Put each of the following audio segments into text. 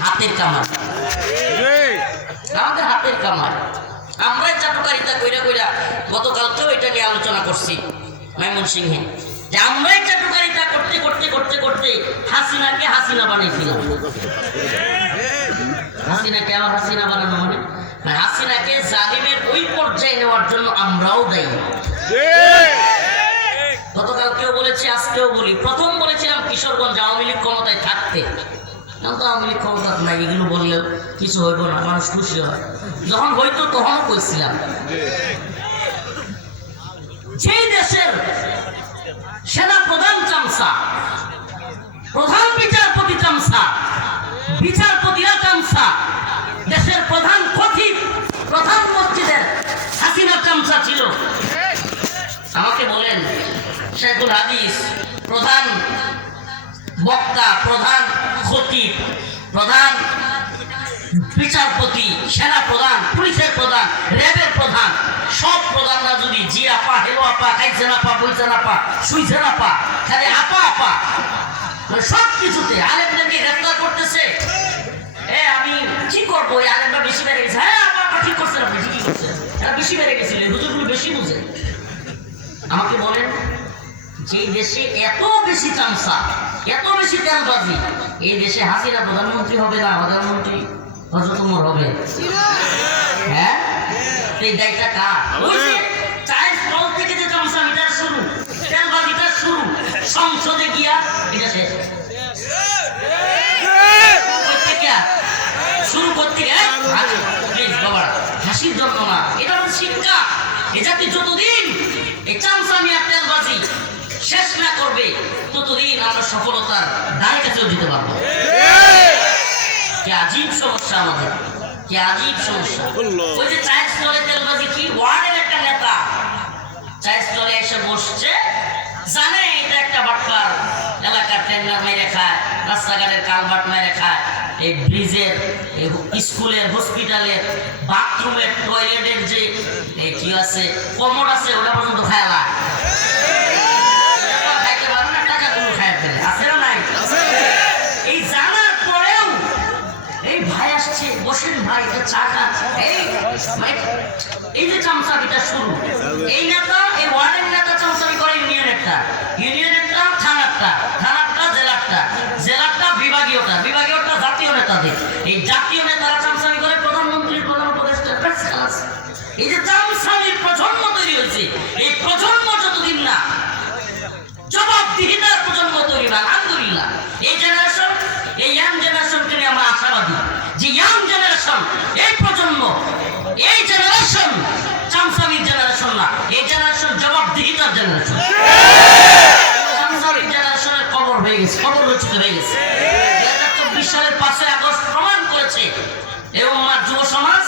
হাতের কামার, আমাদের হাতের কামার। আমরাই চাটুকারিতা কইরা কইরা গতকালকেও এটা নিয়ে আলোচনা করছি ময়মনসিংহে, যে আমরাই চাটুকারিতা করতে করতে করতে করতে হাসিনাকে হাসিনা বানাইছিলাম। হাসিনাকে আবার হাসিনা বানানো মানে হাসিনাকে জালিমের ওই পর্যায়ে নেওয়ার জন্য আমরাও দায়ী। গতকালকেও বলেছি, আজকেও বলি। প্রথম বলেছিলাম কিশোরগঞ্জ আওয়ামী লীগ ক্ষমতায় থাকতে, তো আওয়ামী লীগ ক্ষমতা নাই, এগুলো বললেও কিছু হইব না, মানুষ খুশি হয়। যখন হইতো তখনও কইছিলাম, যে দেশের সেনা প্রধান চামচা, প্রধান বিচারপতি চামচা, বিচারপতিরা চামচা, দেশের প্রধান খতিব, প্রধান মসজিদের হাসিনা চামচা ছিল। আমাকে বলেন, শেখুল হাদিস প্রধান বক্তা, প্রধান খতিব, প্রধান বিচারপতি, সেনা প্রধান, পুলিশের প্রধান, র্যাবের প্রধান, সব প্রধানরা যদি জি আপা, হেলো আপা, খাইছে না পা, বইছে না পা, শুইছে না পা, খালি আপা আপা, সব কিছুতে আলেমদেরকে গ্রেফতার করতেছে। আমি কি করবো, এই আলেমরা বেশি বেড়ে গেছে। হ্যাঁ আপা আপা ঠিক করছেন, আপনি ঠিকই করছেন, এরা বেশি বেড়ে গেছিল, হুজুরগুলো বেশি বুঝে। আমাকে বলেন, যে দেশে এত বেশি চামচা, এত বেশি তেলবাজি, এই দেশে হাসিনা প্রধানমন্ত্রী হবে না, প্রধানমন্ত্রী হযরত ওমর হবে? হ্যাঁ, এই দায়িত্বটা কার? ওই যে চায়ের স্টল থেকে যে চামচামিটা শুরু, তেলবাজিটা শুরু, সংসদে গিয়া এটা শেষ। শুরু করতে বাবা হাসির জন্য না, এটা হচ্ছে শিক্ষা। এ জাতি যতদিন এই চামচামি আর তেলবাজি শেষ না করবে, ততদিন আমরা সফলতার দ্বারে কাছেও যেতে পারবো। কি আজীব সমস্যা আমাদের, কি আজীব সমস্যা। ওই যে চায়ের স্টলে তেলবাজি, কি ওয়ার্ডের একটা নেতা চায়ের স্টলে এসে বসছে, জানে এটা একটা বাটপার, এলাকার টেন্ডার মেরে খায়, রাস্তাঘাটের কালভার্ট মেরে খায়, এই ব্রিজের, স্কুলের, হসপিটালের, বাথরুমের, টয়লেটের যে কি আছে, কমোড আছে, ওটা পর্যন্ত খায়লা। খাইতে পারো না, টাকাগুলো খায় ফেলে, আছে না নাই? এই জানার পরেও এই ভাই আসছে, বসেন ভাই, চা খাচ্ছে, এই যে চামচামিটা শুরু। এই নেতা, এই ওয়ার্ডের নেতা চামচামি করে ইউনিয়নেরটা, ইউনিয়নেরটা থানারটা, থানারটা জেলারটা, জেলারটা বিভাগীয়টা, বিভাগীয়টা জাতীয় নেতাদের, এই জাতীয় নেতারা চামচামি করে প্রধানমন্ত্রীর, প্রধান উপদেষ্টা। এই যে চামচামির প্রজন্ম তৈরি হয়েছে, এই প্রজন্ম যতদিন না জবাবদিহিতার প্রজন্ম তৈরি হয়, আলহামদুলিল্লাহ এই জেনারেশন, এই ইয়াং জেনারেশনকে নিয়ে আমরা আশাবাদী যে ইয়াং জেনারেশন, এই প্রজন্ম, এই জেনারেশন চামচামির জেনারেশন না, এই জেনারেশন জবাবদিহিতার জেনারেশন। চামচামির জেনারেশনের কবর হয়ে গেছে, কবর রচিত হয়ে গেছে। 2024 সালের 5 আগস্ট প্রমাণ করেছে এই উম্মার যুব সমাজ,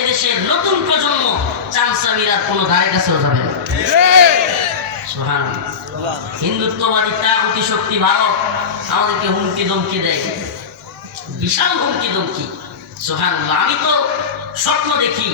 এদেশের নতুন প্রজন্ম চামচামির আর কোনো ধারে কাছেও যাবে না। হিন্দুত্ববাদী তাগুতি শক্তি ভারত আমাদেরকে হুমকি ধমকি দেয়, বিশাল হুমকি ধমকি। সুবহানাল্লাহ, আমি তো স্বপ্ন দেখি।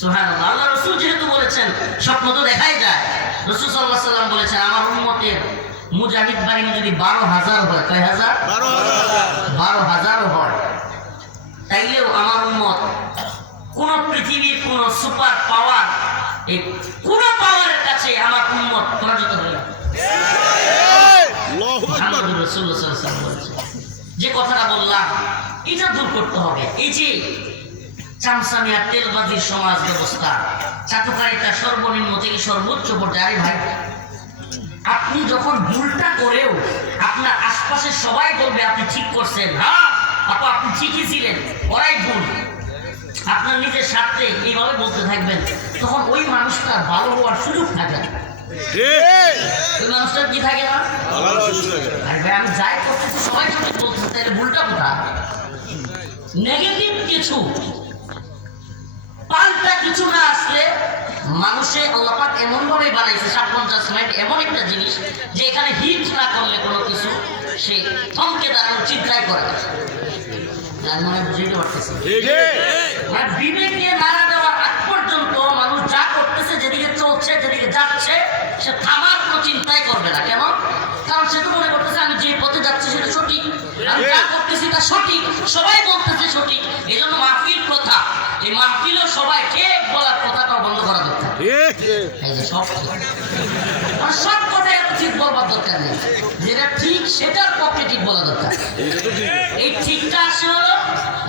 সুবহানাল্লাহ, আল্লাহ রাসূল যেহেতু বলেছেন, স্বপ্ন তো দেখাই যায়। রাসূল সাল্লাল্লাহু আলাইহি ওয়াসাল্লাম বলেছেন, আমার উম্মতের মুজাহিদ বাহিনী যদি 12,000 হয়, কয় হাজার? 12,000 হয়, তাইলেও আমার উম্মত কোন পৃথিবীর কোন সুপার পাওয়ার, এই কোন পাওয়ারের কাছে আমার উম্মত পরাজিত হবে না। মুহাম্মদুর রাসূলুল্লাহ সাল্লাল্লাহু আলাইহি ওয়াসাল্লাম বলেছেন। যে কথাটা বললাম, এটা দূর করতে হবে। এই যে চামচামি আর তেলবাজির সমাজ ব্যবস্থা, চাটুকারিতা সর্বনিম্ন থেকে সর্বোচ্চ পর্যায়ে। ভাই, আপনি যখন ভুলটা করেও আপনার আশপাশে সবাই বলবে আপনি ঠিক করছেন, হ্যাঁ আপা আপনি ঠিকই ছিলেন, ওরাই ভুল, আপনার নিজের স্বার্থে এইভাবে বলতে থাকবেন, তখন ওই মানুষটার ভালো হওয়ার সুযোগ থাকে না। ওই মানুষটার কি থাকে না? ভাই আমি যাই করতেছি সবাই যদি বলতেছে, তাহলে ভুলটা কোথায়? নেগেটিভ কিছু, পাল্টা কিছু না আসলে মানুষে আল্লাহ পাক এমন ভাবে বানাইছে, সাবকনশাস মাইন্ড এমন একটা জিনিস যে এখানে হিট না করলে কোনো কিছু সে থমকে দাঁড়ানোর চিন্তাই করে না। মানে বুঝতে পারতেছি, মানে বিবেক দিয়ে নাড়া দেওয়ার আগ পর্যন্ত মানুষ যা করতেছে, যেদিকে চলছে, যেদিকে যাচ্ছে, সে থামার কোনো চিন্তাই করবে না। কেন? কারণ সে তো মনে করতেছে আমি যে পথে যাচ্ছি সেটা সঠিক, আমি যা করতে করতেছি তা সঠিক, সবাই বলতেছে সঠিক, এই জন্য মাহফিল কথা, এই মাহফিলও সবাই ঠিক বলার কথাটাও বন্ধ করা দরকার। এই যে সব সব কথাই এত ঠিক বলবার দরকার নেই, যেটা ঠিক সেটার পক্ষে ঠিক বলা দরকার। এই ঠিকটা আসে হলো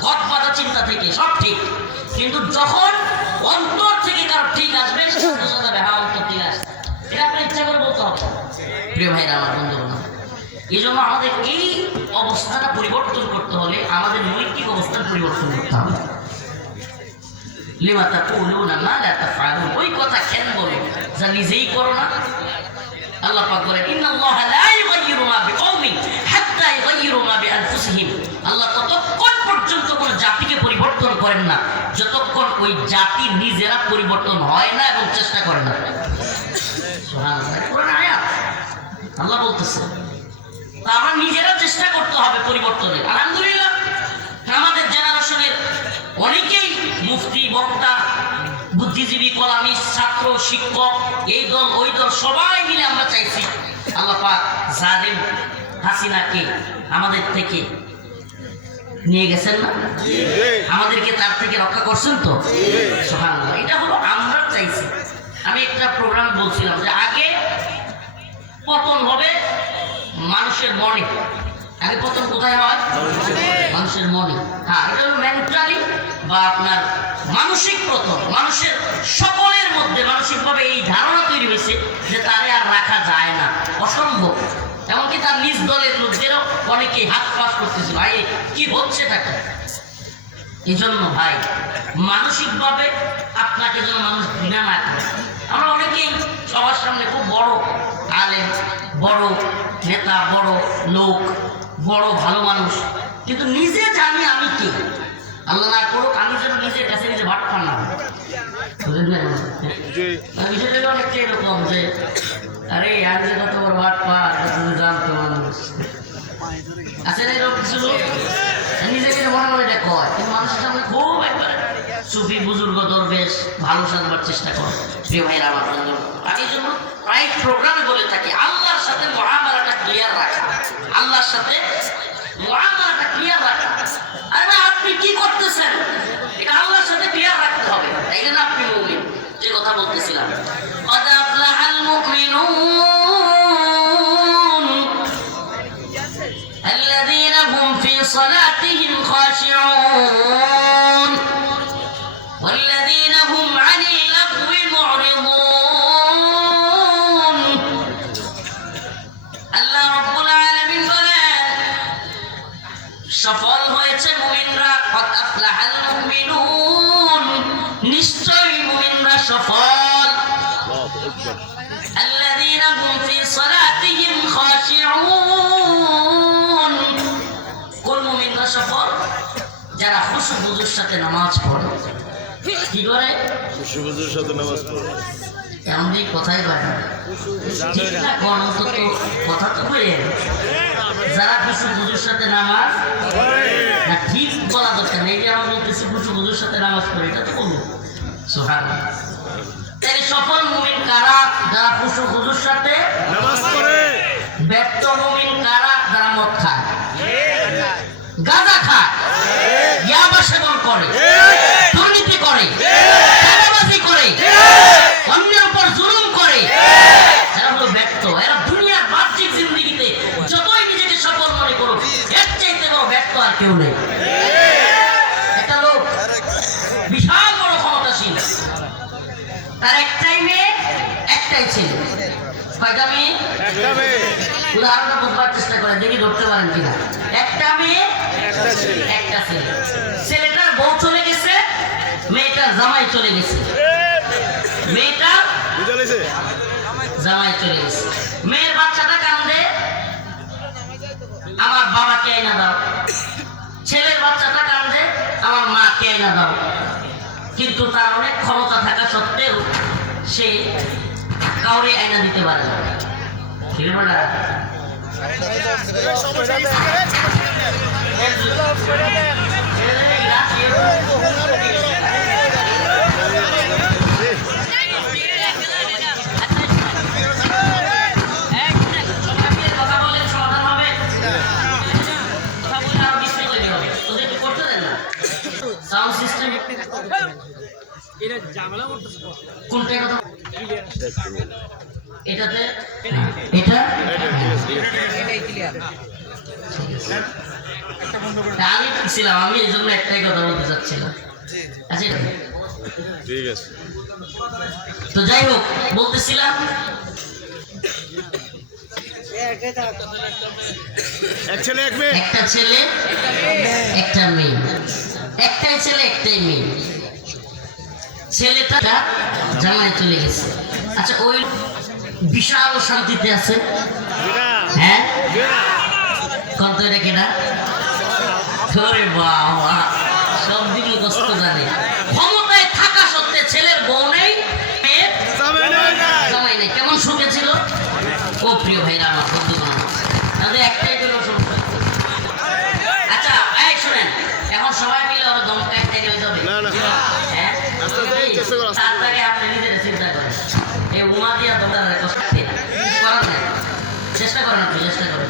ঘট বাঁধা চিন্তা থেকে, সব ঠিক, কিন্তু যখন অন্তর থেকে কারো ঠিক আসবে সেটা বোঝা যাবে হ্যাঁ অন্তর ঠিক আসছে, এটা আপনার ইচ্ছা করে বলতে হবে। প্রিয় ভাইরা আমার, বন্ধুগণ, এই জন্য আমাদের এই অবস্থাটা পরিবর্তন করতে হলে আমাদের নৈতিক অবস্থান পরিবর্তন করতে হবে। লিমা তাকুলুনা মা লা তাফআলুন, ওই কথা কেন বলো যা নিজেই করো না। আল্লাহ পাক বলেন ইন্নাল্লাহা লা ইউগাইয়িরু মা বিকওমিন হাত্তা ইউগাইয়িরু মা বিআনফুসিহিম, আল্লাহ ততক্ষণ পর্যন্ত কোন জাতিকে পরিবর্তন করেন না যতক্ষণ ওই জাতি নিজেরা পরিবর্তন হয় না এবং চেষ্টা করে না। সুবহানাল্লাহ, কোরআন আয়াত আল্লাহ বলতেছে আমরা নিজেরা চেষ্টা করতে হবে পরিবর্তনের। আলহামদুলিল্লাহ আমাদের জেনারেশনের অনেকেই মুফতি, বক্তা, বুদ্ধিজীবী, কলামিস্ট, ছাত্র, শিক্ষক, এই দল ওই দল সবাই মিলে আমরা চাইছি আল্লাহ পাক জালেম হাসিনাকে আমাদের থেকে নিয়ে গেছেন না, আমাদেরকে তার থেকে রক্ষা করছেন তো। সুবহানাল্লাহ, এটা হলো আমরা চাইছি। আমি একটা প্রোগ্রাম বলছিলাম যে আগে পতন হবে মানুষের মনে, আগে পতন কোথায় হয়? মানুষের মনে। হ্যাঁ, এটা হলো মেন্টালি বা আপনার মানসিক পতন। মানুষের সকলের মধ্যে মানসিকভাবে এই ধারণা তৈরি হয়েছে যে তারে আর রাখা যায় না, অসম্ভব। এমনকি তার নিজ দলের লোকদেরও অনেকে হাত পাস করতেছে, ভাই কি হচ্ছে তাকে। এই জন্য ভাই মানসিকভাবে আপনাকে যেন মানুষ ঘৃণা না করে। আমরা অনেকেই সবার সামনে খুব বড় আলেম, বড় নেতা, বড় লোক, বড় ভালো মানুষ, কিন্তু নিজে জানি আমি কি। আল্লাহ না করুক আমি যেন নিজের কাছে নিজে ভাট পান না। বিষয়টা অনেকটা এরকম যে আরে আর যে কত বড় ভাট পা তুমি জানতো মানুষ আছে না, এরকম কিছু লোক নিজেকে মনে মনে এটা কয়, কিন্তু মানুষের সামনে খুব একবারে সুফি বুজুর্গ দরবেশ ভালো সাজবার চেষ্টা করে। প্রিয় ভাইরা আমার, বন্ধু, আমি এই জন্য প্রায় প্রোগ্রামে বলে থাকি আল্লাহর সাথে মুআমালাটা ক্লিয়ার রাখা, আল্লাহর সাথে মুআমালাটা ক্লিয়ার রাখা। আরে না আপনি কি করতেছেন এটা আল্লাহর সাথে ক্লিয়ার রাখতে হবে, তাই না? আপনি মুমিন, যে কথা বলতেছিলাম, قد أفلح المؤمنون الذين هم في صلاتهم خاشعون والذين هم عن اللغو معرضون। আল্লাহ রাব্বুল আলামিন বলেন সফল হয়েছে মুমিনরা। قد أفلح المؤمنون, নিশ্চয়ই মুমিনরা সফল। الذين هم في صلاتهم خاشعون, কোন মুমিনরা সফল? যারা খুশু খুজুর সাথে নামাজ পড়ে। কি করে? খুশু খুজুর সাথে নামাজ পড়ে। এমনি কথাই বলে না, ঠিকঠাক অন্তত কথা তো বলে। যারা খুশু খুজুর সাথে নামাজ না, ঠিক বলা দরকার নেই যে আমরা বলতেছি খুশু খুজুর সাথে নামাজ পড়ে, এটা তো বলবো। সুবহানাল্লাহ, এই সফল মুমিন কারা? যারা খুশু খুজুর সাথে নামাজ পড়ে। ব্যর্থ মুমিন কারা? যারা মদ খায়, গাঁজা খায়, ইয়াবা সেবন করে, দুর্নীতি করে, চাঁদাবাজি করে, অন্যের উপর জুলুম করে, এরা হলো ব্যর্থ। এরা দুনিয়ার বাহ্যিক জিন্দেগিতে যতই নিজেকে সফল মনে করুক, এর চাইতে বড় ব্যর্থ আর কেউ নেই। একটা লোক বিশাল বড় ক্ষমতাশীল, তার একটাই মেয়ে, একটাই ছেলে। কয়টা মেয়ে? একটা মেয়ে। উদাহরণটা বুঝবার চেষ্টা করেন, দেখি ধরতে পারেন কিনা। একটা মেয়ে, একটা ছেলে। একটা ছেলে। ছেলেটার বউ চলে গেছে, মেয়েটার জামাই চলে গেছে। মেয়েটার জামাই চলে গেছে। মেয়ের বাচ্চাটা কান্দে, আমার বাবাকে আইনা দাও। ছেলের বাচ্চাটা কান্দে, আমার মাকে আইনা দাও। কিন্তু তার অনেক ক্ষমতা থাকা সত্ত্বেও সে কাউরে আইনা দিতে পারে না। কথা বলেন, সমাধান হবে। কথা বলে আরো কোনটা কথা এটাতে এটা আমি ছিলাম, আমি এই জন্য একটাই কথা বলতে চাচ্ছিলাম। আচ্ছা ঠিক আছে, তো যাই হোক বলতেছিলাম একটা ছেলে একটা মেয়ে, একটাই ছেলে একটাই মেয়ে। ছেলেটা জামাই চলে গেছে। আচ্ছা ওই বিশাল শান্তিতে আছে, হ্যাঁ কত রেখে না ধরে বাবা সব দিকে কষ্ট জানে। ক্ষমতায় থাকা সত্ত্বে ছেলের বউ নেই, জামাই নেই, কেমন সুখে ছিল। ও প্রিয় ভাইরা আমার বন্ধুগণ, তাদের একটাই হলো সমস্যা। আচ্ছা এই শুনেন, এখন সবাই মিলে আবার দমকা একটা হয়ে যাবে, হ্যাঁ তাড়াতাড়ি আপনি নিজের চিন্তা করেন। এই উমা দিয়া তোমার কষ্ট করার নাই, চেষ্টা করেন, আপনি চেষ্টা করেন।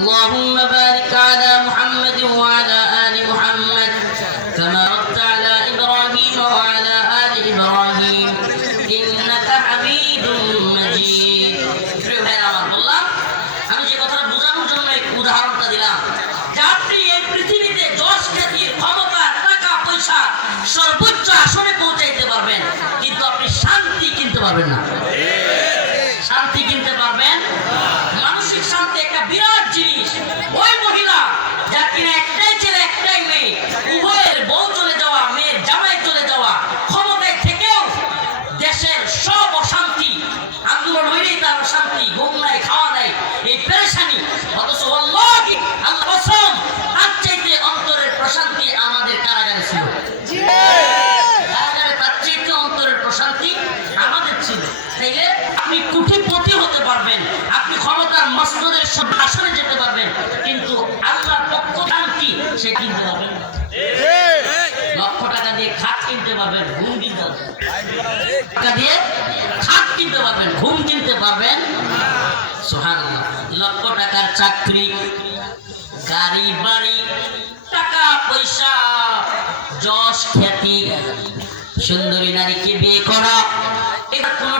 اللهم بارك على محمد وعلى آل محمد كما باركت على إبراهيم وعلى آل إبراهيم إنك حميد مجيد। আমি যে কথাটা বোঝানোর জন্য এক উদাহরণটা দিলাম, যে আপনি এই পৃথিবীতে যশ খ্যাতি ক্ষমতা টাকা পয়সা সর্বোচ্চ আসনে পৌঁছাইতে পারবেন, কিন্তু আপনি শান্তি কিনতে পারবেন না। শান্তি কিনতে পারবেন, মানসিক শান্তি একটা বিরাট জিনিস। ওই মহিলা যার কিনা একটাই ছেলে একটাই মেয়ে, উভয়ের বউ চলে যাওয়া, মেয়ের জামাই চলে যাওয়া, ক্ষমতায় থেকেও দেশের সব অশান্তি, আন্দোলন হইলেই তার অশান্তি, ঘুম নাই খাওয়া নাই, এই পেরেশানি। অথচ আল্লাহি আল্লাহ কসম, তার চাইতে অন্তরের প্রশান্তি আমাদের কারাগারে ছিল। কারাগারে তার চাইতে অন্তরের প্রশান্তি আমাদের ছিল। তাইলে আপনি কোটিপতি হতে পারবেন, আপনি ক্ষমতার মসনদের আসনে যেতে পারবেন, কিন্তু আল্লাহর পক্ষ শান্তি সে কিনতে পারবেন। লক্ষ টাকা দিয়ে খাট কিনতে পারবেন, ঘুম কিনতে পারবেন, টাকা দিয়ে খাট কিনতে পারবেন, ঘুম কিনতে পারবেন। সুবহানাল্লাহ। লক্ষ টাকার চাকরি, গাড়ি বাড়ি, টাকা পয়সা, যশ খ্যাতি, সুন্দরী নারীকে বিয়ে করা, এটা কোনো